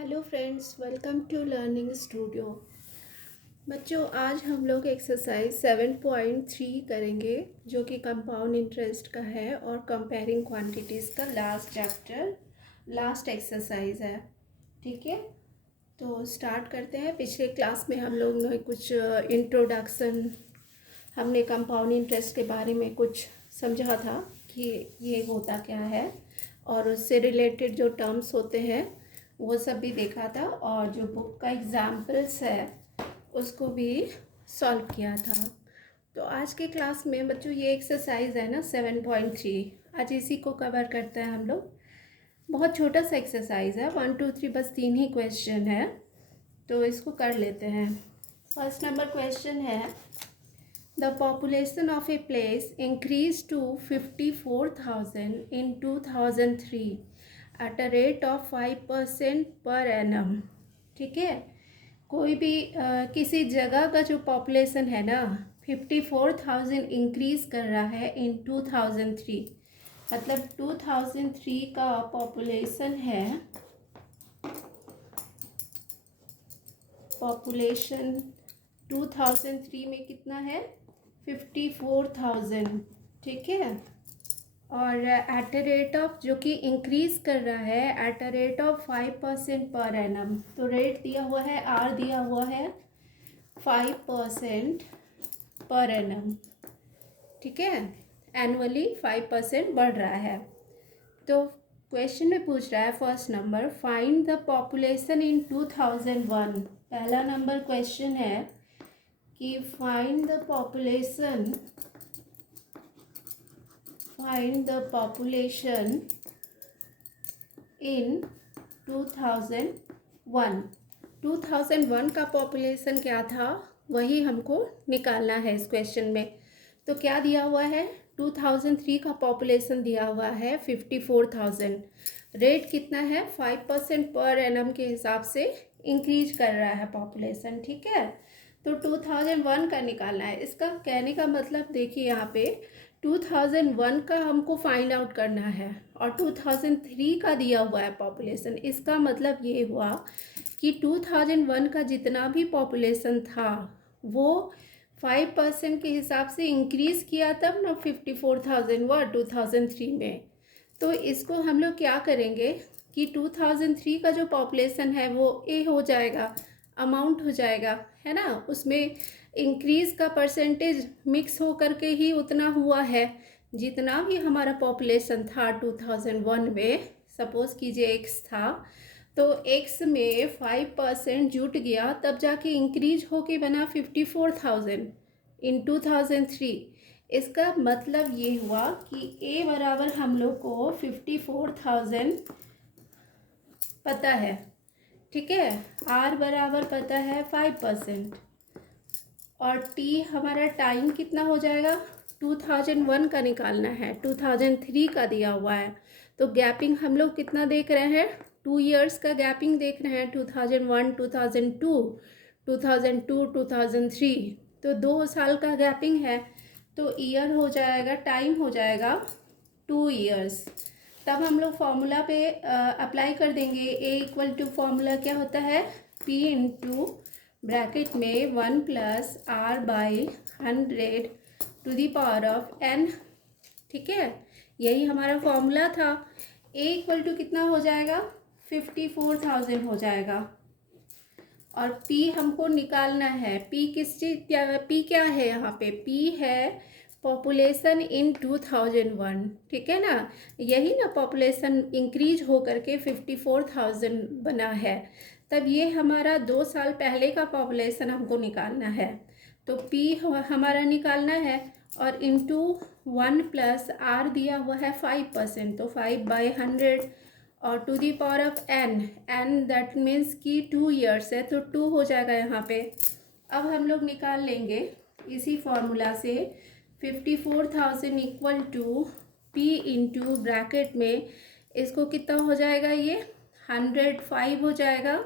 Hello friends, welcome to learning studio. बच्चों, आज हम लोग एक्सरसाइज 7.3 करेंगे जो कि कंपाउंड इंटरेस्ट का है और कंपेयरिंग क्वांटिटीज़ का लास्ट चैप्टर, लास्ट एक्सरसाइज है। ठीक है, तो स्टार्ट करते हैं। पिछले क्लास में हम लोग ने कुछ इंट्रोडक्शन, हमने कंपाउंड इंटरेस्ट के बारे में कुछ समझा था कि ये होता क्या है और उससे रिलेटेड जो टर्म्स होते हैं वो सब भी देखा था, और जो बुक का एग्जाम्पल्स है उसको भी सॉल्व किया था। तो आज के क्लास में बच्चों ये एक्सरसाइज है ना 7.3, आज इसी को कवर करते हैं हम लोग। बहुत छोटा सा एक्सरसाइज है, 1 2 3 बस 3 ही क्वेश्चन है, तो इसको कर लेते हैं। फर्स्ट नंबर क्वेश्चन है, the population of a place increase to 54,000 in 2003 at a rate of 5% per annum. ठीक है, कोई भी किसी जगह का जो पॉपुलेशन है ना 54,000 इंक्रीज कर रहा है इन 2003, मतलब 2003 का पॉपुलेशन है, पॉपुलेशन 2003 में कितना है 54,000। ठीक है, और एट अ रेट ऑफ जो कि इंक्रीज कर रहा है eight a rate of 5% per annum. तो रेट दिया हुआ है, आर दिया हुआ है 5% पर एनम। ठीक है, एनुअली 5% बढ़ रहा है। तो क्वेश्चन में पूछ रहा है first number, find the population in 2001। पहला नंबर क्वेश्चन है कि find the population, find the population in 2001। 2001 का पॉपुलेशन क्या था वही हमको निकालना है इस क्वेश्चन में। तो क्या दिया हुआ है, 2003 का पॉपुलेशन दिया हुआ है 54,000, रेट कितना है 5% पर एनम के हिसाब से इंक्रीज कर रहा है पॉपुलेशन। ठीक है, तो 2001 का निकालना है। इसका कहने का मतलब देखिए, यहाँ पे 2001 का हमको फाइंड आउट करना है और 2003 का दिया हुआ है पॉपुलेशन। इसका मतलब ये हुआ कि 2001 का जितना भी पॉपुलेशन था वो 5% के हिसाब से इंक्रीज़ किया तब ना 54,000 हुआ 2003 में। तो इसको हम लोग क्या करेंगे कि 2003 का जो पॉपुलेशन है वो ए हो जाएगा, अमाउंट हो जाएगा, है ना। उसमें इंक्रीज़ का परसेंटेज मिक्स हो करके ही उतना हुआ है। जितना भी हमारा पॉपुलेशन था 2001 में, सपोज़ कीजिए एक्स था, तो एक्स में 5% जुट गया तब जाके इंक्रीज होके बना 54,000 इन 2003। इसका मतलब ये हुआ कि ए बराबर हम लोग को 54,000 पता है। ठीक है, आर बराबर पता है 5%, और टी हमारा टाइम कितना हो जाएगा 2001 का निकालना है, 2003 का दिया हुआ है। तो गैपिंग हम लोग कितना देख रहे हैं, 2 इयर्स का गैपिंग देख रहे हैं, 2001 2002, 2002 2003, तो 2 साल का गैपिंग है। तो ईयर हो जाएगा, टाइम हो जाएगा 2 इयर्स। तब हम लोग फॉर्मूला पे अप्लाई कर देंगे। ए इक्वल टू फॉर्मूला क्या होता है, पी इंटू ब्रैकेट में 1 plus r by 100 to the power of n. ठीक है, यही हमारा फॉर्मूला था। ए इक्वल टू कितना हो जाएगा 54,000 हो जाएगा, और पी हमको निकालना है। पी किस चीज़, क्या पी क्या है यहाँ पे, पी है पॉपुलेशन इन 2001। ठीक है ना, यही ना पॉपुलेशन इंक्रीज हो करके 54,000 बना है। तब ये हमारा 2 साल पहले का पॉपुलेशन हमको निकालना है। तो पी हमारा निकालना है, और इंटू 1 प्लस आर दिया हुआ है 5%, तो 5/100 और to the power of n, n that means कि 2 इयर्स है, तो 2 हो जाएगा यहाँ पे। अब हम लोग निकाल लेंगे इसी फॉर्मूला से 54,000 equal to p into bracket में, इसको कितना हो जाएगा, ये 105 हो जाएगा,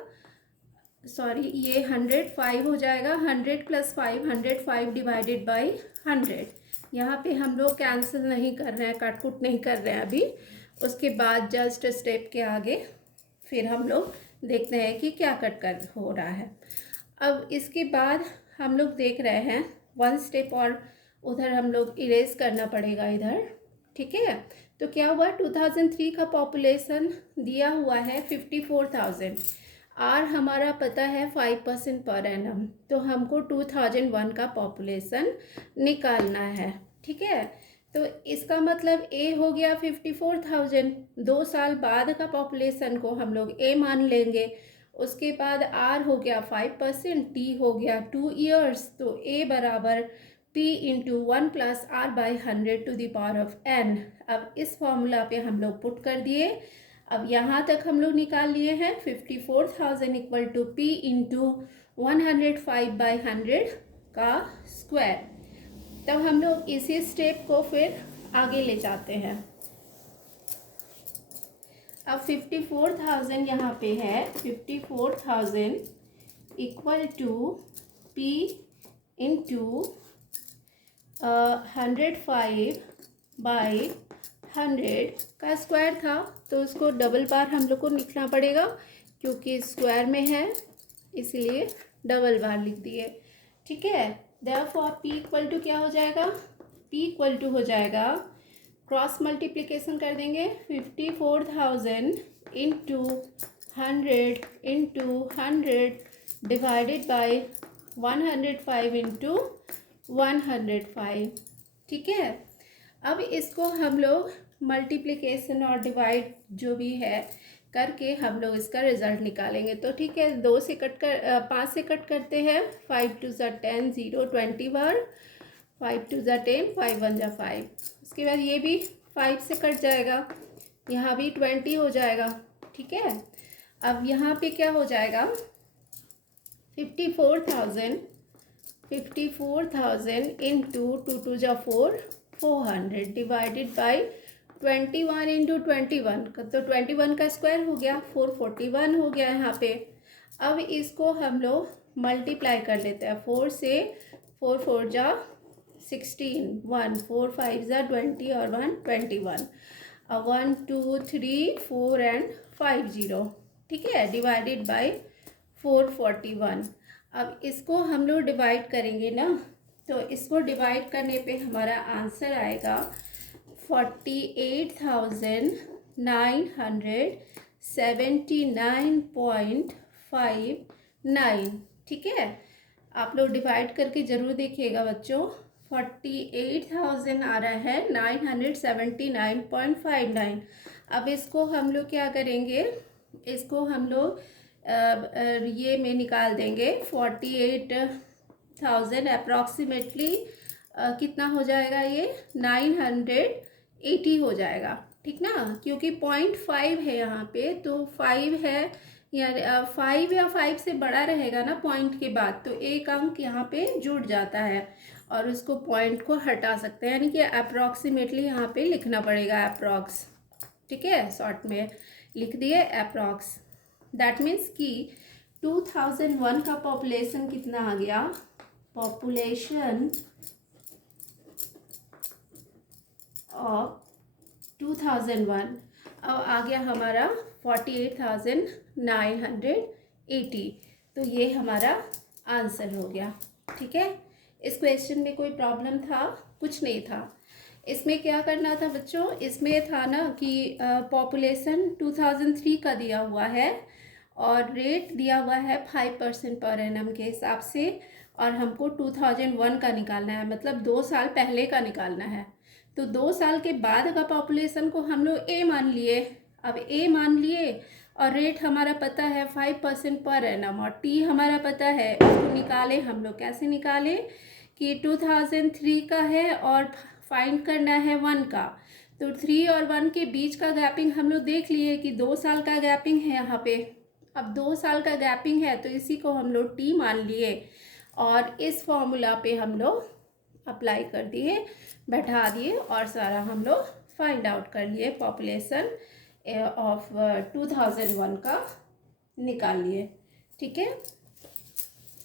सॉरी ये 105 हो जाएगा। 100 + 5, 105 डिवाइडेड बाई 100। यहाँ पे हम लोग कैंसिल नहीं कर रहे हैं, काटकुट नहीं कर रहे हैं अभी। उसके बाद जस्ट स्टेप के आगे फिर हम लोग देखते हैं कि क्या कट कर हो रहा है। अब इसके बाद हम लोग देख रहे हैं वन स्टेप और उधर हम लोग इरेज करना पड़ेगा इधर, ठीक है। तो क्या हुआ, 2003 का पॉपुलेशन दिया हुआ है 54,000 और हमारा पता है 5% पर एनम, तो हमको 2001 का पॉपुलेशन निकालना है, ठीक है। तो इसका मतलब ए हो गया 54,000, 2 साल बाद का पॉपुलेशन को हम लोग ए मान लेंगे। उसके बाद आर हो गया 5%, टी हो गया 2 ईयर्स, तो ए बराबर p into 1 plus r by 100 to the power of n. अब इस फॉर्मूला पे हम लोग पुट कर दिए। अब यहाँ तक हम लोग निकाल लिए हैं 54,000 equal to p into 105 by 100 का स्क्वायर। तब हम लोग इसी स्टेप को फिर आगे ले जाते हैं। अब 54,000 यहाँ पे है, 54,000 equal to p into 105 by 100 का स्क्वायर था, तो उसको डबल बार हम लोग को लिखना पड़ेगा क्योंकि स्क्वायर में है, इसलिए डबल बार लिख दिए, ठीक है। देयरफॉर पी इक्वल टू क्या हो जाएगा, पी इक्वल टू हो जाएगा, क्रॉस मल्टीप्लिकेशन कर देंगे, 54,000 into 100 into 100 divided by 105 into 105, ठीक है। अब इसको हम लोग मल्टीप्लिकेशन और डिवाइड जो भी है करके हम लोग इसका रिजल्ट निकालेंगे। तो ठीक है, 2 से कट कर 5 से कट करते हैं, 5 2 ज़ा 10, 0 20 बार, 5 2 ज़ा 10, 5 1 ज़ा 5। उसके बाद ये भी 5 से कट जाएगा, यहाँ भी 20 हो जाएगा, ठीक है। अब यहाँ पे क्या हो जाएगा, 54,000 इंटू 2 2 ज़ा 4, 400 डिवाइडेड बाई 21 इंटू 21, तो 21 का स्क्वायर हो गया, 441 हो गया यहाँ पे। अब इसको हम लोग मल्टीप्लाई कर लेते हैं, 4 से 4 4 जा 16, 1 4 5 जा 20 और 1 21, 1 2 3 4 एंड 5 0, ठीक है, डिवाइडेड बाई 441। अब इसको हम लोग डिवाइड करेंगे ना, तो इसको डिवाइड करने पे हमारा आंसर आएगा 48,979.59, ठीक है। आप लोग डिवाइड करके ज़रूर देखिएगा बच्चों, 48,000 आ रहा है 979.59। अब इसको हम लोग क्या करेंगे, इसको हम लोग ये में निकाल देंगे, 48,000 अप्रॉक्सीमेटली कितना हो जाएगा, ये 980 हो जाएगा, ठीक ना, क्योंकि 0.5 है यहाँ पे, तो 5 है या 5 या 5 से बड़ा रहेगा ना पॉइंट के बाद, तो एक अंक यहाँ पे जुड़ जाता है और उसको पॉइंट को हटा सकते हैं, यानी कि अप्रॉक्सीमेटली यहाँ पे लिखना पड़ेगा, अप्रॉक्स, ठीक है, शॉर्ट में लिख दिए अप्रॉक्स। दैट मीन्स कि 2001 का पॉपुलेशन कितना आ गया, पॉपुलेशन ऑफ 2001 अब आ गया हमारा 48,980, तो ये हमारा आंसर हो गया, ठीक है। इस क्वेश्चन में कोई प्रॉब्लम था, कुछ नहीं था। इसमें क्या करना था बच्चों, इसमें था ना कि पॉपुलेशन 2003 का दिया हुआ है और रेट दिया हुआ है 5% पर एनम के हिसाब से, और हमको 2001 का निकालना है, मतलब 2 साल पहले का निकालना है। तो 2 साल के बाद का पॉपुलेशन को हम लोग ए मान लिए। अब ए मान लिए और रेट हमारा पता है 5% पर एनम, और टी हमारा पता है, उसको निकाले हम लोग। कैसे निकाले कि 2003 का है और फाइंड करना है 1 का, तो 3 और 1 के बीच का गैपिंग हम लोग देख लिए कि 2 साल का गैपिंग है यहाँ पे। अब 2 साल का गैपिंग है तो इसी को हम लोग टी मान लिए और इस फॉर्मूला पे हम लोग अप्लाई कर दिए, बैठा दिए और सारा हम लोग फाइंड आउट कर लिए, पॉपुलेशन ऑफ 2001 का निकाल लिए, ठीक है।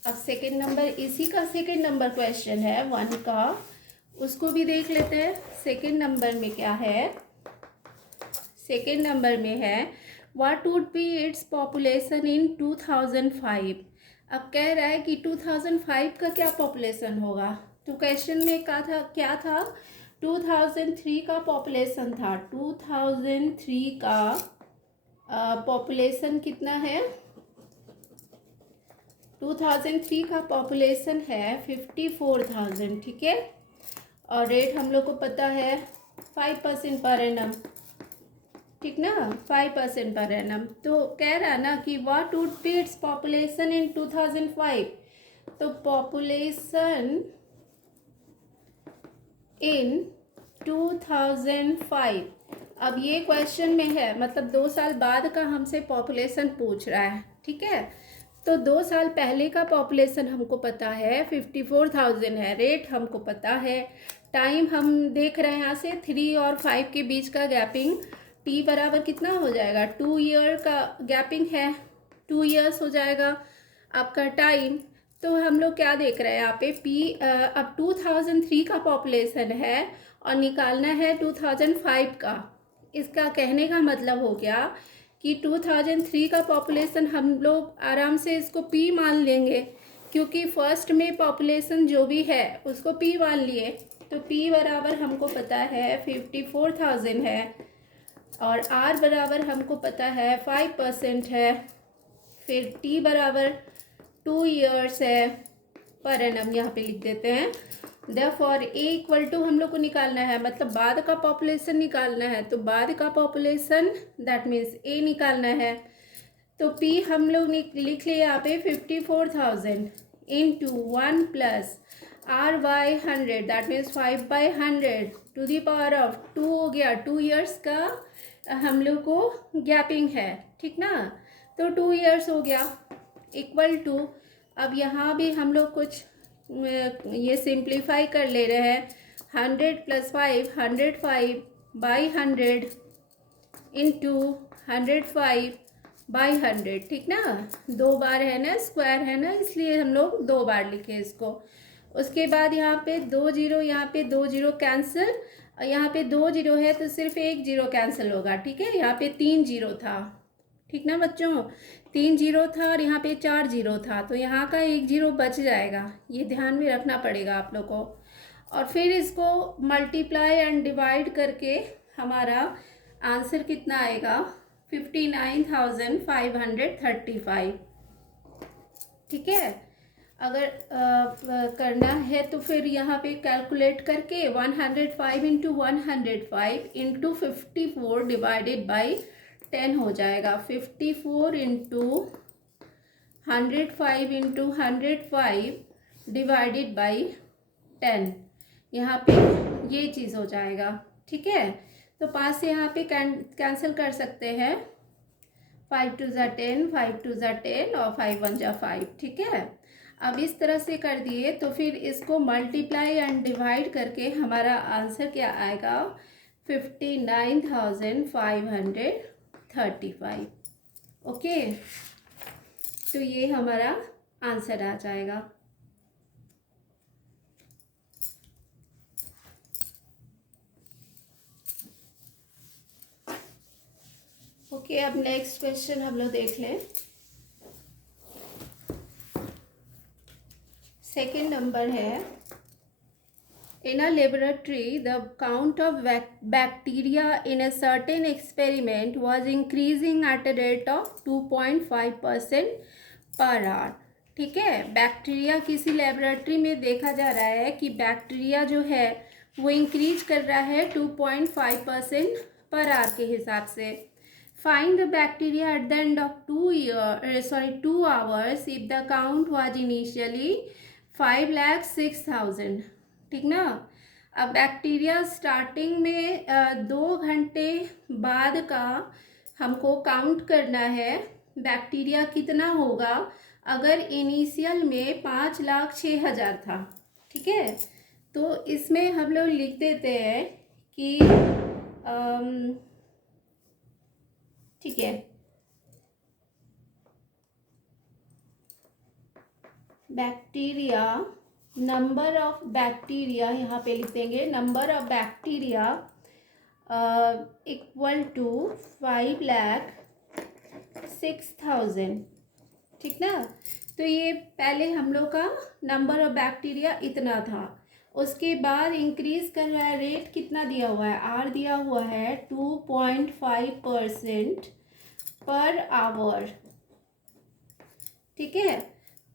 अब सेकंड नंबर, इसी का सेकंड नंबर क्वेश्चन है 1 का, उसको भी देख लेते हैं। सेकंड नंबर में क्या है, सेकंड नंबर में है what would be its population in 2005। अब कह रहा है कि 2005 का क्या पॉपुलेशन होगा। तो क्वेश्चन में क्या था 2003 का पॉपुलेशन था। 2003 का पॉपुलेशन कितना है। 2003 का पॉपुलेशन है 54,000, ठीक है। और रेट हम लोग को पता है 5% पर एनम, ठीक ना, 5% पर एनम। तो कह रहा ना कि what would be its population in 2005। तो पॉपुलेशन इन 2005, अब ये क्वेश्चन में है, मतलब 2 साल बाद का हमसे पॉपुलेशन पूछ रहा है, ठीक है। तो 2 साल पहले का पॉपुलेशन हमको पता है 54,000 है, रेट हमको पता है, टाइम हम देख रहे हैं यहाँ से 3 और 5 के बीच का गैपिंग, टी बराबर कितना हो जाएगा 2 ईयर का गैपिंग है, 2 ईयर्स हो जाएगा आपका टाइम। तो हम लोग क्या देख रहे हैं यहाँ पे अब 2003 का पॉपुलेशन है और निकालना है 2005 का। इसका कहने का मतलब हो गया कि 2003 का पॉपुलेशन हम लोग आराम से इसको पी मान लेंगे, क्योंकि फर्स्ट में पॉपुलेशन जो भी है उसको पी मान लिए। तो पी बराबर हमको पता है 54,000 है और आर बराबर हमको पता है 5% है, फिर टी बराबर 2 ईयर्स है पर एनम, यहाँ पे लिख देते हैं। देयरफॉर ए इक्वल टू हम लोग को निकालना है, मतलब बाद का पॉपुलेशन निकालना है, तो बाद का पॉपुलेशन दैट मीन्स ए निकालना है। तो पी हम लोग लिख लिए यहाँ पे 54,000 into 1 plus r by 100 that means 5/100 to the power of 2 हो गया। 2 ईयर्स का हम लोग को गैपिंग है, ठीक ना, तो 2 ईयर्स हो गया इक्वल टू। अब यहाँ भी हम लोग कुछ ये सिंप्लीफाई कर ले रहे हैं, 100 + 5 105/100 इंटू 105/100, ठीक ना, 2 बार है ना, स्क्वायर है ना, इसलिए हम लोग 2 बार लिखे इसको। उसके बाद यहाँ पे 2 जीरो, यहाँ पे 2 जीरो कैंसिल, और यहाँ पे 2 जीरो है तो सिर्फ 1 जीरो कैंसिल होगा, ठीक है। यहाँ पे 3 जीरो था, ठीक ना बच्चों, 3 जीरो था और यहाँ पे 4 जीरो था, तो यहाँ का 1 जीरो बच जाएगा, ये ध्यान में रखना पड़ेगा आप लोग को। और फिर इसको मल्टीप्लाई एंड डिवाइड करके हमारा आंसर कितना आएगा 59,535, ठीक है। अगर करना है तो फिर यहाँ पे कैलकुलेट करके 105 इंटू 105 इंटू 54 डिवाइडेड बाई 10 हो जाएगा। 54 इंटू 105 इंटू 105 डिवाइडेड बाई 10, यहाँ पे ये चीज़ हो जाएगा, ठीक है। तो 5 से यहाँ पे कैंसिल कर सकते हैं, 5 2 ज़ा 10, 5 2 ज़ा 10 और 5 1 ज़ा 5, ठीक है। अब इस तरह से कर दिए तो फिर इसको मल्टीप्लाई एंड डिवाइड करके हमारा आंसर क्या आएगा 59,535, ओके। तो ये हमारा आंसर आ जाएगा। ओके, अब नेक्स्ट क्वेश्चन हम लोग देख लें। सेकेंड नंबर है, in a laboratory the count of bacteria in a certain experiment was increasing at a rate of 2.5% per hour, ठीक है। बैक्टीरिया किसी लेबोरेटरी में देखा जा रहा है कि बैक्टीरिया जो है वो इंक्रीज कर रहा है 2.5% पर आवर के हिसाब से। Find the bacteria at the end of 2 hours if the count was initially 5,06,000, ठीक ना। अब बैक्टीरिया स्टार्टिंग में 2 घंटे बाद का हमको काउंट करना है, बैक्टीरिया कितना होगा अगर इनिशियल में 5,06,000 था, ठीक है। तो इसमें हम लोग लिख देते हैं कि ठीक है, बैक्टीरिया, नंबर ऑफ बैक्टीरिया यहाँ पे लिख देंगे, number of bacteria equal to 5 lakh 6000, ठीक ना। तो ये पहले हम लोग का नंबर ऑफ बैक्टीरिया इतना था, उसके बाद इंक्रीज कर रहा है रेट, कितना दिया हुआ है, आर दिया हुआ है 2.5% पर आवर, ठीक है।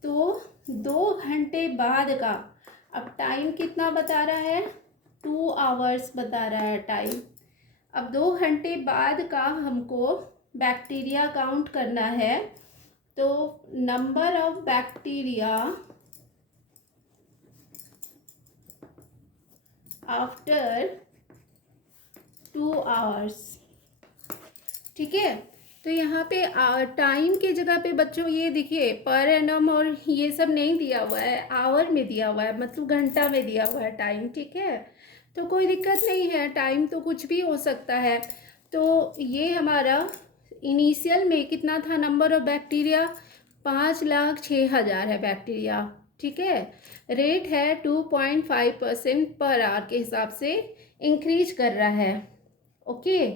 तो 2 घंटे बाद का, अब टाइम कितना बता रहा है, 2 आवर्स बता रहा है टाइम। अब 2 घंटे बाद का हमको बैक्टीरिया काउंट करना है, तो number of bacteria after 2 hours, ठीक है। तो यहाँ पे टाइम की जगह पे बच्चों ये देखिए पर एनम और ये सब नहीं दिया हुआ है, आवर में दिया हुआ है, मतलब घंटा में दिया हुआ है टाइम, ठीक है। तो कोई दिक्कत नहीं है, टाइम तो कुछ भी हो सकता है। तो ये हमारा इनिशियल में कितना था नंबर ऑफ बैक्टीरिया, 5,06,000 है बैक्टीरिया, ठीक है। रेट है 2.5% पर आवर के हिसाब से इंक्रीज कर रहा है, ओके।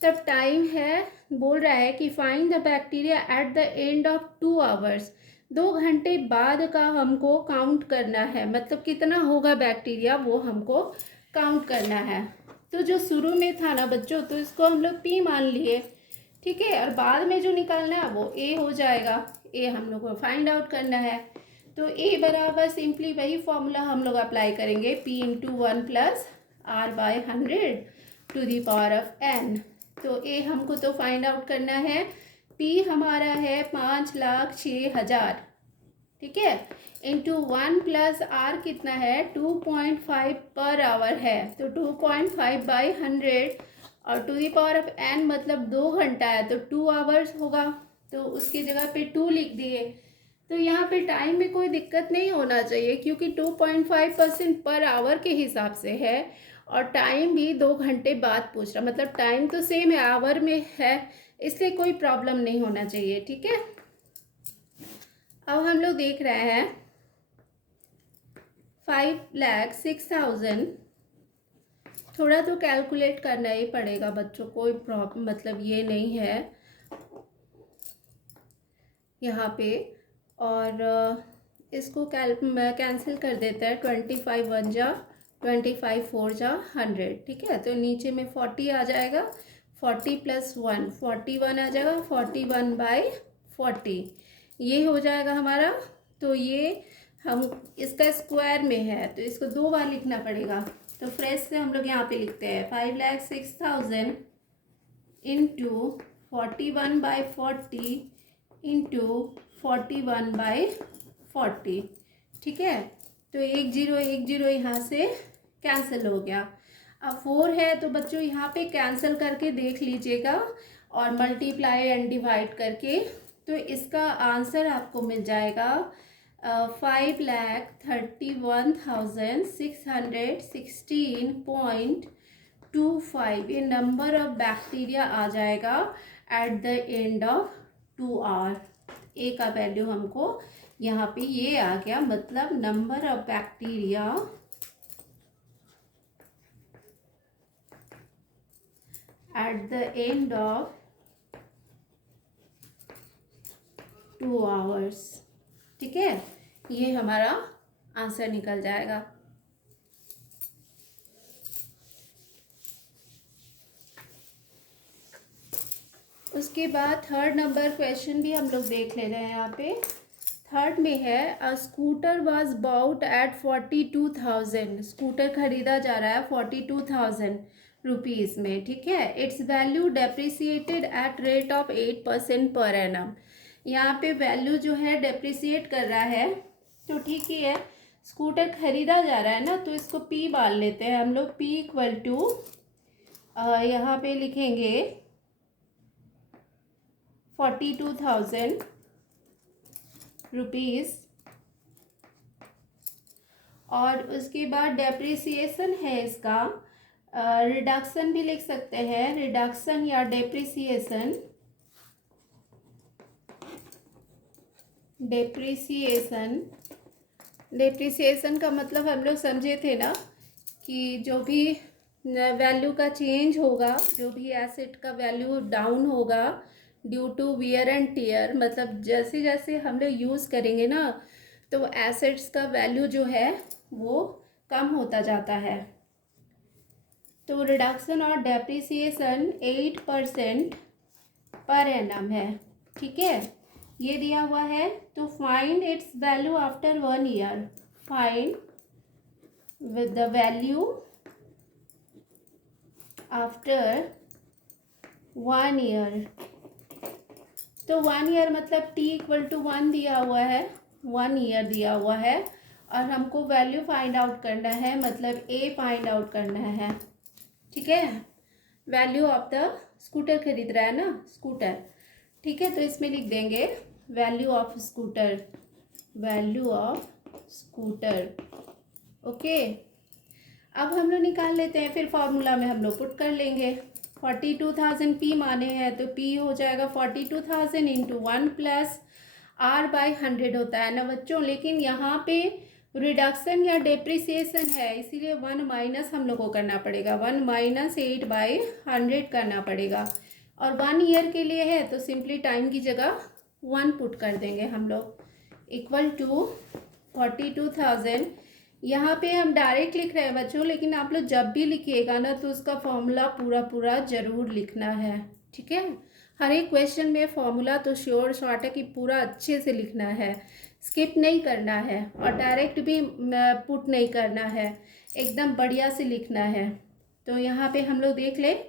तब टाइम है, बोल रहा है कि find the bacteria at the end of 2 hours, 2 घंटे बाद का हमको काउंट करना है, मतलब कितना होगा बैक्टीरिया वो हमको काउंट करना है। तो जो शुरू में था ना बच्चों, तो इसको हम लोग पी मान लिए, ठीक है, और बाद में जो निकालना है वो ए हो जाएगा, ए हम लोग को फाइंड आउट करना है। तो ए बराबर सिंपली वही फॉर्मूला हम लोग अप्लाई करेंगे, p into 1 plus r by 100 to the power of n. तो ए हमको तो फाइंड आउट करना है, पी हमारा है 5,06,000, ठीक है, इंटू 1 प्लस आर कितना है 2.5 पर आवर है, तो 2.5 बाई 100 और to the power of n मतलब 2 घंटा है, तो 2 आवर्स होगा, तो उसकी जगह पे 2 लिख दिए। तो यहाँ पे टाइम में कोई दिक्कत नहीं होना चाहिए, क्योंकि 2.5% पर आवर के हिसाब से है, और टाइम भी 2 घंटे बाद पूछ रहा, मतलब टाइम तो सेम है, आवर में है, इसलिए कोई प्रॉब्लम नहीं होना चाहिए, ठीक है। अब हम लोग देख रहे हैं 5,06,000, थोड़ा तो कैलकुलेट करना ही पड़ेगा बच्चों, कोई प्रॉब्लम मतलब ये नहीं है यहाँ पे। और इसको कैंसिल कर देता है, 25 1 जा 25 4 जा 100, ठीक है। तो नीचे में 40 आ जाएगा, 40 प्लस 1 41 आ जाएगा, 41 बाई 40 ये हो जाएगा हमारा। तो ये हम इसका स्क्वायर में है, तो इसको 2 बार लिखना पड़ेगा, तो फ्रेश से हम लोग यहाँ पे लिखते हैं 5,06,000 इंटू 41 बाई 40 इंटू 41 बाई 40, ठीक है। तो 1 0 1 0 यहाँ से कैंसिल हो गया। अब 4 है, तो बच्चों यहाँ पे कैंसिल करके देख लीजिएगा और मल्टीप्लाई एंड डिवाइड करके, तो इसका आंसर आपको मिल जाएगा 5,31,616.25, ये नंबर ऑफ बैक्टीरिया आ जाएगा at the end of 2 hour. A का वैल्यू हमको यहाँ पे ये आ गया, मतलब number of bacteria at the end of 2 hours, ठीक है। ये हमारा आंसर निकल जाएगा। उसके बाद थर्ड नंबर क्वेश्चन भी हम लोग देख ले रहे हैं। यहाँ पे थर्ड में है, a scooter was bought at 42,000, scooter खरीदा जा रहा है 42,000 रुपीज़ में, ठीक है। Its value depreciated at rate of 8% per annum, यहाँ पे वैल्यू जो है डेप्रिसिएट कर रहा है, तो ठीक ही है। स्कूटर खरीदा जा रहा है ना, तो इसको पी बाल लेते हैं हम लोग, पी इक्वल टू यहाँ पे लिखेंगे 42,000 रुपीज़, और उसके बाद डेप्रिसिएशन है इसका, रिडक्शन भी लिख सकते हैं, रिडक्शन या डेप्रिसिएशन, डेप्रिसिएशन का मतलब हम लोग समझे थे ना कि जो भी वैल्यू का चेंज होगा, जो भी एसेट का वैल्यू डाउन होगा due to wear and tear, मतलब जैसे जैसे हम लोग यूज़ करेंगे ना तो एसेट्स का वैल्यू जो है वो कम होता जाता है। तो रिडक्शन और डेप्रिसिएशन 8% पर एनम है, ठीक है, ये दिया हुआ है। तो find its value after 1 year, find with the value after 1 year. तो 1 ईयर मतलब t=1 दिया हुआ है, 1 ईयर दिया हुआ है और हमको वैल्यू फाइंड आउट करना है, मतलब a फाइंड आउट करना है, ठीक है। वैल्यू ऑफ द स्कूटर खरीद रहा है ना, स्कूटर, ठीक है। तो इसमें लिख देंगे value of scooter, value of scooter, okay. अब हम लोग निकाल लेते हैं, फिर फॉर्मूला में हम लोग पुट कर लेंगे। 42,000 पी माने हैं तो पी हो जाएगा 42,000 इंटू 1 प्लस R/100 होता है ना बच्चों। लेकिन यहाँ पे रिडक्शन या डेप्रिसिएशन है, इसीलिए 1 माइनस हम लोग को करना पड़ेगा, 1 माइनस 8/100 करना पड़ेगा। और 1 ईयर के लिए है तो सिंपली टाइम की जगह 1 पुट कर देंगे हम लोग, इक्वल टू 42,000। यहाँ पे हम डायरेक्ट लिख रहे हैं बच्चों, लेकिन आप लोग जब भी लिखिएगा ना तो उसका फॉर्मूला पूरा पूरा ज़रूर लिखना है, ठीक है। हर एक क्वेश्चन में फॉर्मूला तो श्योर शॉर्ट है कि पूरा अच्छे से लिखना है, स्किप नहीं करना है और डायरेक्ट भी पुट नहीं करना है, एकदम बढ़िया से लिखना है। तो यहाँ पे हम लोग देख लें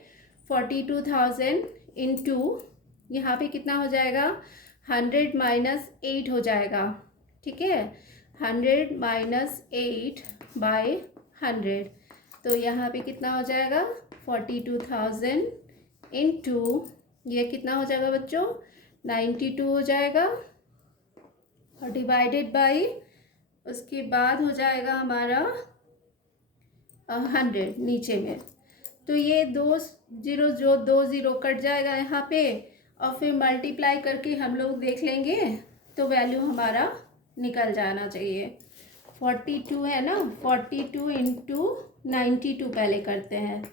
42,000 इंटू यहाँ पे कितना हो जाएगा, 100 माइनस 8 हो जाएगा, ठीक है, 100 माइनस 8/100। तो यहाँ पे कितना हो जाएगा 42,000 इंटू ये कितना हो जाएगा बच्चों 92 हो जाएगा और डिवाइडेड बाई उसके बाद हो जाएगा हमारा 100 नीचे में। तो ये 2 0 जो 2 0 कट जाएगा यहाँ पे और फिर मल्टीप्लाई करके हम लोग देख लेंगे तो वैल्यू हमारा निकल जाना चाहिए। 42 है ना, 42 इंटू 92 पहले करते हैं।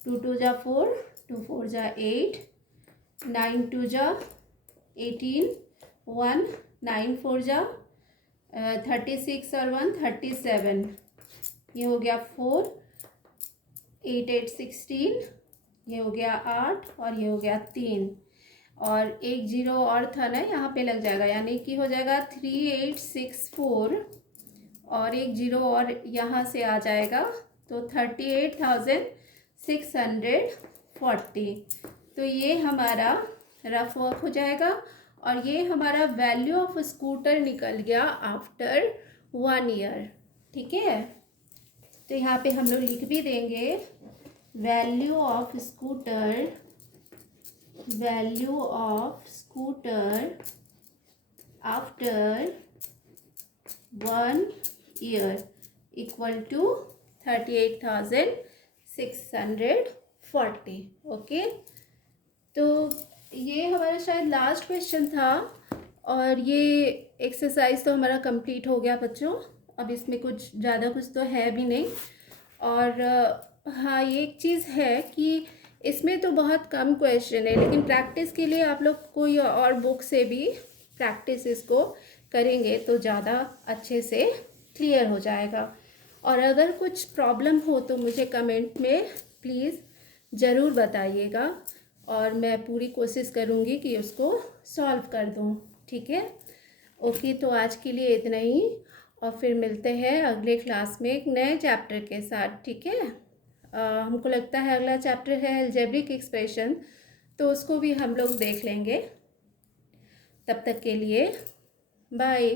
2 2 जा 4, 2 4 जा 8, 9 2 जा 18, 1 9 4 जा 36 और 1 37, ये हो गया 4, 8 8 16, ये हो गया 8 और ये हो गया 3 और एक 0 और था ना यहाँ पे लग जाएगा, यानी कि हो जाएगा 3864 और एक 0 और यहाँ से आ जाएगा तो 38,640। तो ये हमारा रफ वर्क हो जाएगा और ये हमारा वैल्यू ऑफ स्कूटर निकल गया आफ्टर 1 ईयर, ठीक है। तो यहाँ पे हम लोग लिख भी देंगे value of scooter, value of scooter after 1 year equal to 38,640, okay. तो ये हमारा शायद लास्ट क्वेश्चन था और ये एक्सरसाइज तो हमारा कंप्लीट हो गया बच्चों। अब इसमें कुछ ज़्यादा कुछ तो है भी नहीं। और हाँ, ये एक चीज़ है कि इसमें तो बहुत कम क्वेश्चन है, लेकिन प्रैक्टिस के लिए आप लोग कोई और बुक से भी प्रैक्टिस इसको करेंगे तो ज़्यादा अच्छे से क्लियर हो जाएगा। और अगर कुछ प्रॉब्लम हो तो मुझे कमेंट में प्लीज़ ज़रूर बताइएगा और मैं पूरी कोशिश करूँगी कि उसको सॉल्व कर दूँ, ठीक है। ओके, तो आज के लिए इतना ही और फिर मिलते हैं अगले क्लास में एक नए चैप्टर के साथ, ठीक है। हमको लगता है अगला चैप्टर है अलजेब्रिक एक्सप्रेशन, तो उसको भी हम लोग देख लेंगे। तब तक के लिए बाय।